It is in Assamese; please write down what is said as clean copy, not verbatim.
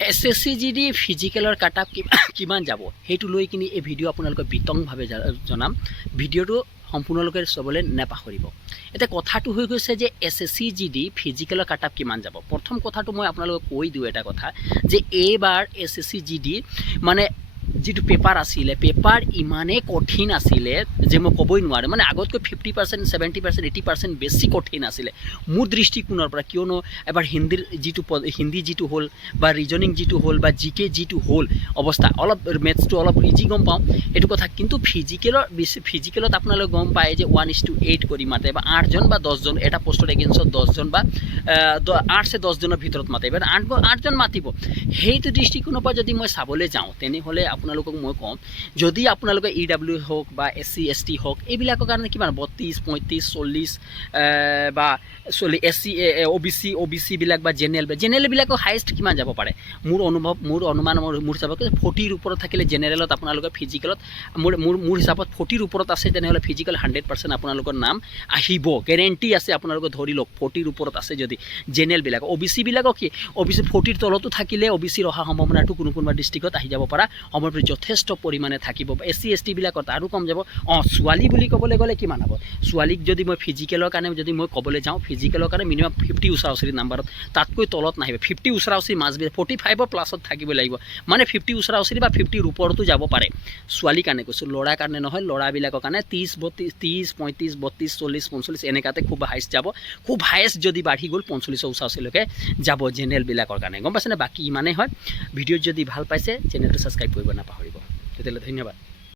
SSC GD ফিজিকেলৰ কাট আপ কিমান যাব সেইটো লৈ কিনি এই ভিডিঅ' আপোনালোকে বিতংভাৱে জনাম। ভিডিঅ'টো সম্পূৰ্ণৰূপে চাবলৈ নাপাহৰিব। এতিয়া কথাটো হৈ গৈছে যে SSC GD ফিজিকেলৰ কাট আপ কিমান যাব। প্ৰথম কথাটো মই আপোনালোকক কৈ দিওঁ এটা কথা যে এইবাৰ SSC GD মানে যিটো পেপাৰ আছিলে পেপাৰ ইমানেই কঠিন আছিলে যে মই ক'বই নোৱাৰোঁ। মানে আগতকৈ 50%, 70%, 80% বেছি কঠিন আছিলে মোৰ দৃষ্টিকোণৰ পৰা। কিয়নো এবাৰ হিন্দী যিটো হ'ল বা ৰিজনিং যিটো হ'ল বা GK যিটো হ'ল অৱস্থা, অলপ মেথছটো অলপ ইজি গম পাওঁ এইটো কথা। কিন্তু ফিজিকেলত আপোনালোকে গম পায় যে 1:8 কৰি মাতে বা 8জন বা 10জন এটা পোষ্টৰ এগেইনষ্টত 10জন বা 8-10জনৰ ভিতৰত মাতে। এবাৰ 8জন মাতিব। সেইটো দৃষ্টিকোণৰ পৰা যদি মই চাবলৈ যাওঁ তেনেহ'লে আপোনালোকক মই ক'ম, যদি আপোনালোকে EW হওক বা SC ST হওক এইবিলাকৰ কাৰণে কিমান 32, 35, 40 বা SC OBC বিলাক বা জেনেৰেলবিলাকৰ হাইয়েষ্ট কিমান যাব পাৰে। মোৰ অনুমান মোৰ হিচাপত 40ৰ ওপৰত থাকিলে জেনেৰেলত আপোনালোকৰ ফিজিকেলত মোৰ হিচাপত 40ৰ ওপৰত আছে তেনেহ'লে ফিজিকেল 100% আপোনালোকৰ নাম আহিব, গেৰেণ্টি আছে। আপোনালোকে ধৰি লওক 40ৰ ওপৰত আছে যদি জেনেৰেলবিলাক। OBC বিলাকক কি OBC 40ৰ তলতো থাকিলে OBCৰ অহা সম্ভাৱনাটো কোনোবা ডিষ্ট্ৰিক্টত আহি যাব পৰা সম্ভাৱনা যথেষ্ট পৰিমাণে থাকিব। SC ST বিলাকত আৰু কম যাব। ছোৱালী বুলি ক'বলৈ গ'লে কিমান হ'ব, ছোৱালীক যদি মই ফিজিকেলৰ কাৰণে যদি মই ক'বলৈ যাওঁ ফিজিকেলৰ কাৰণে মিনিমাম 50 ওচৰা-ওচৰি নাম্বাৰত, তাতকৈ তলত নাহিব। 50 ওচৰা-ওচৰি মাছ 45ৰ প্লাছত থাকিব লাগিব। মানে 50 ওচৰা-ওচৰি বা 50ৰ ওপৰতো যাব পাৰে। ছোৱালীৰ কাৰণে কৈছোঁ, ল'ৰাৰ কাৰণে নহয়। ল'ৰাবিলাকৰ কাৰণে 30, 35, 32, 40, 45 এনেকুৱাতে খুব হাইষ্ট যাব। খুব হাইষ্ট যদি বাঢ়ি গ'ল 45 ওচৰা-ওচৰিলৈকে যাব জেনেৰেলবিলাকৰ কাৰণে। গম পাইছেনে? বাকী ইমানেই হয়। ভিডিঅ'ত যদি ভাল পাইছে চেনেলটো ছাবস্ক্ৰাইব কৰিব নাপাহৰিব। তেতিয়াহ'লে ধন্যবাদ।